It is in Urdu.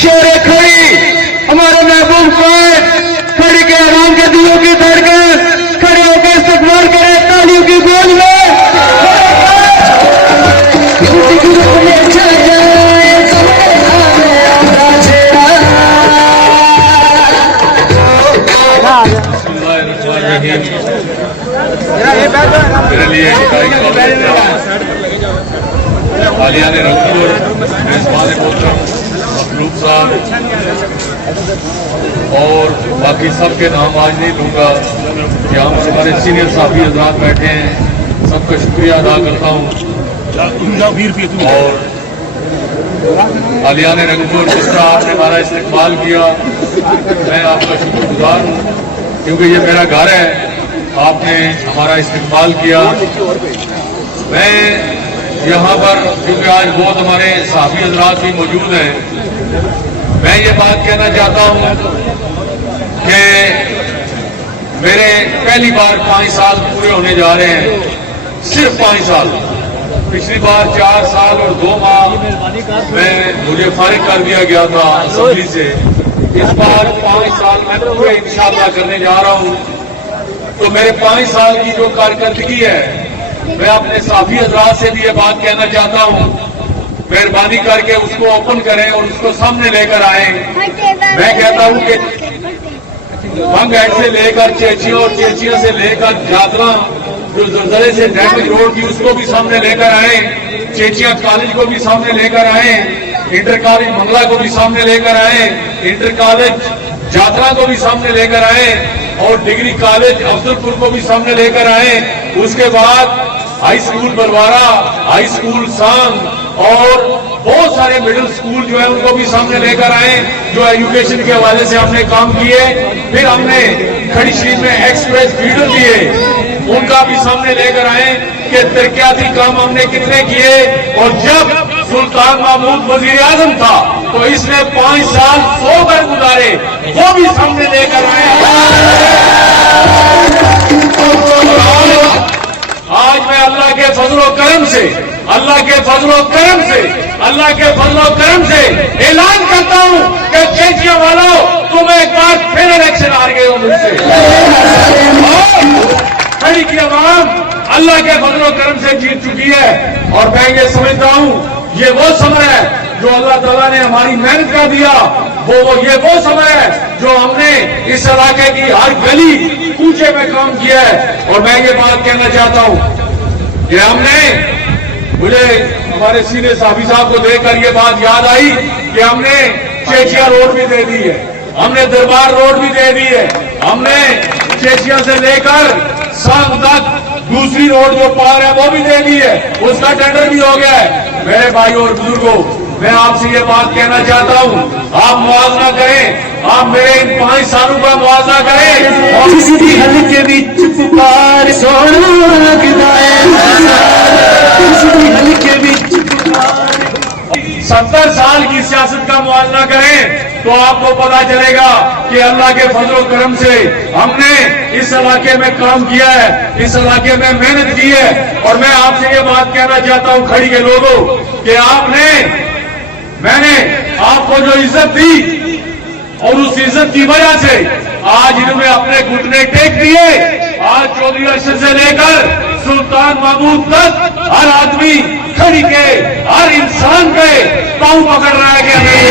شیر کھڑی ہمارے محبوب قائد کھڑی کے عوام کے دلوں کی دھڑکن کھڑے ہو کے استقبال کرے تالیوں کی گونج میں میرے لیے عالیہ نے رنگپور میزبان محترم مخلوق صاحب اور باقی سب کے نام آج نہیں لوں گا. یہاں پر ہمارے سینئر صحافی حضرات بیٹھے ہیں, سب کا شکریہ ادا کرتا ہوں. اور عالیہ نے رنگپور جس طرح آپ نے ہمارا استقبال کیا, میں آپ کا شکر گزار ہوں کیونکہ یہ میرا گھر ہے. آپ نے ہمارا استقبال کیا. میں یہاں پر کیونکہ آج بہت ہمارے صحافی حضرات بھی موجود ہیں, میں یہ بات کہنا چاہتا ہوں کہ میرے پہلی بار 5 سال پورے ہونے جا رہے ہیں, صرف 5 سال. پچھلی بار 4 سال اور 2 ماہ مجھے فارغ کر دیا گیا تھا اسمبلی سے. اس بار 5 سال میں پورے انشاءاللہ کرنے جا رہا ہوں. تو میرے 5 سال کی جو کارکردگی ہے, میں اپنے صحافی حضرات سے بھی یہ بات کہنا چاہتا ہوں, مہربانی کر کے اس کو اوپن کریں اور اس کو سامنے لے کر آئیں. میں کہتا ہوں کہ بنگ ہیڈ سے لے کر چیچیوں اور چیچیاں سے لے کر جادرا جو زلزلے سے ڈیمیج روڈ کی اس کو بھی سامنے لے کر آئیں, چیچیاں کالج کو بھی سامنے لے کر آئیں, انٹر کالج منگلہ کو بھی سامنے لے کر آئیں, انٹر کالج جادرا کو بھی سامنے لے کر آئیں, اور ڈگری کالج افضل پور کو بھی سامنے لے کر آئیں. اس کے بعد ہائی اسکول بلوارا, ہائی اسکول سانگ اور بہت سارے مڈل اسکول جو ہیں ان کو بھی سامنے لے کر آئیں جو ایجوکیشن کے حوالے سے ہم نے کام کیے. پھر ہم نے کھڑی شریف میں ایکسپریس فیڈر دیے, ان کا بھی سامنے لے کر آئیں کہ ترقیاتی کام ہم نے کتنے کیے. اور جب سلطان محمود وزیر اعظم تھا تو اس نے 5 سال سو کر گزارے, وہ بھی سامنے لے کر آئے. آج میں اللہ کے فضل و کرم سے اعلان کرتا ہوں کہ چیچیاں والوں تم ایک بار پھر الیکشن ہار گئے ہو مجھ سے. کھڑی کی عوام اللہ کے فضل و کرم سے جیت چکی ہے. اور میں یہ سمجھتا ہوں یہ وہ سمے ہے جو اللہ تعالیٰ نے ہماری محنت کا دیا, یہ وہ سمے ہے جو ہم نے اس علاقے کی ہر گلی کوچے میں کام کیا ہے. اور میں یہ بات کہنا چاہتا ہوں کہ ہم نے, مجھے ہمارے سینئر صحافی صاحب کو دیکھ کر یہ بات یاد آئی کہ ہم نے چیچیا روڈ بھی دے دی ہے, ہم نے دربار روڈ بھی دے دی ہے, ہم نے چیچیا سے لے کر سانگ تک دوسری روڈ جو پار ہے وہ بھی دے دی ہے, اس کا ٹینڈر بھی ہو گیا ہے. میرے بھائیوں اور بزرگوں, میں آپ سے یہ بات کہنا چاہتا ہوں, آپ موازنہ کریں, آپ میرے ان 5 سالوں کا موازنہ کریں. اور کسی ہلکے بھی پکار سونا گدائے, کسی ہلکے بھی 70 سال کی سیاست کا موازنہ کریں تو آپ کو پتا چلے گا کہ اللہ کے فضل و کرم سے ہم نے اس علاقے میں کام کیا ہے, اس علاقے میں محنت کی ہے. اور میں آپ سے یہ بات کہنا چاہتا ہوں کھڑی کے لوگوں کہ میں نے آپ کو جو عزت دی اور اس عزت کی وجہ سے آج انہوں نے اپنے گھٹنے ٹیک دیے. آج چودھری ارشد سے لے کر سلطان محمود تک ہر آدمی کھڑی کے, ہر انسان کے پاؤں پکڑ رہا ہے کہ ہمیں